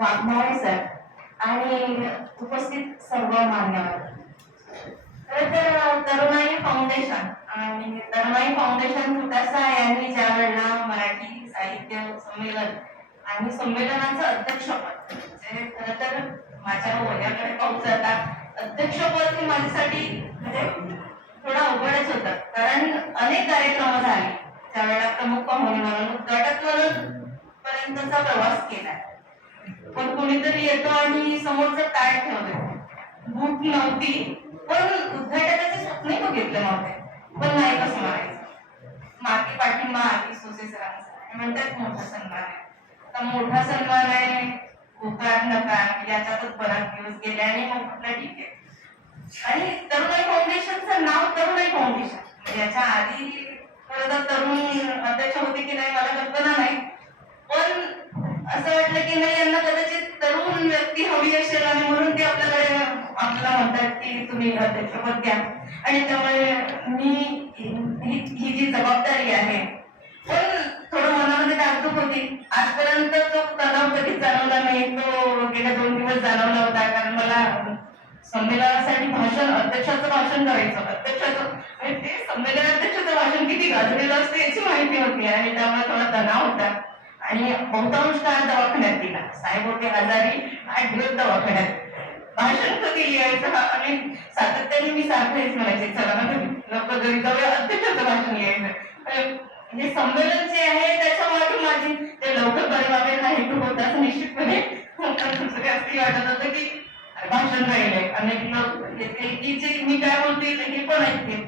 Waghmare sir आणि उपस्थित सर्व मान्यवर. खरं तर तरुणाई फाउंडेशन आणि तरुणाई फाउंडेशन फुटासा यांनी ज्या वेळेला मराठी साहित्य संमेलन आणि संमेलनाचं अध्यक्षपद म्हणजे खरं तर माझ्या वयाकडे पाहू जातात अध्यक्षपद हे माझ्यासाठी म्हणजे थोडं अवघडच होतं. कारण अनेक कार्यक्रम झाले. त्यावेळेला प्रमुख पाहुणे म्हणून उद्घाटक म्हणून पर्यंतचा प्रवास केला. पण कोणीतरी येतो आणि समोरचं काय ठेवलं भूक नव्हती. पण उद्घाटकाचे स्वप्नही बघितले नव्हते. पण नाही कसं म्हणायचं. माती पाठिंबा आधी सोसे सरांचा. म्हणतात मोठा सन्मान आहे. मोठा सन्मान आहे उकार नकार याच्यातच बराच दिवस गेले आणि मग म्हटलं ठीक आहे. आणि तरुणाई फाउंडेशनचं नाव तरुणाई फाउंडेशन. म्हणजे याच्या आधी खरं तर तरुण अध्यक्ष होते की नाही मला कल्पना नाही. पण असं वाटलं की नाही यांना कदाचित तरुण व्यक्ती हवी असेल आणि म्हणून ते आपल्याकडे आपला म्हणतात की तुम्ही त्याच्यासोबत घ्या. आणि त्यामुळे मी ही जी जबाबदारी आहे पण थोडं मनामध्ये धाकधूक होती. आजपर्यंत तो तणाव कधीच जाणवला नाही तो गेल्या दोन दिवस जाणवला होता कारण मला संमेलनासाठी भाषण अध्यक्षाचं भाषण करायचं अध्यक्षाचं आणि ते संमेलनाध्यक्षाचं भाषण किती गाजलेलं असतं याची माहिती होती आणि त्यामुळे थोडा तणाव होता. आणि बहुतांश काळ दवाखान्यात दिला साहेब होते आजारी आठ दिवस दवाखान्यात. भाषण कधी लिहायचं आणि सातत्याने मी सारखं हेच म्हणायचे चला ना घरी नको घरी जाऊया. अध्यक्षाचं भाषण लिहायचं. हे संमेलन जे आहे त्याच्यामागे माझी ते लवकर बरे व्हावे नाही हेतू होताच निश्चितपणे. सगळ्यात वाटत होतं की भाषण राहिले अनेक लोक येतील की जे मी काय बोलते हे पण ऐकतील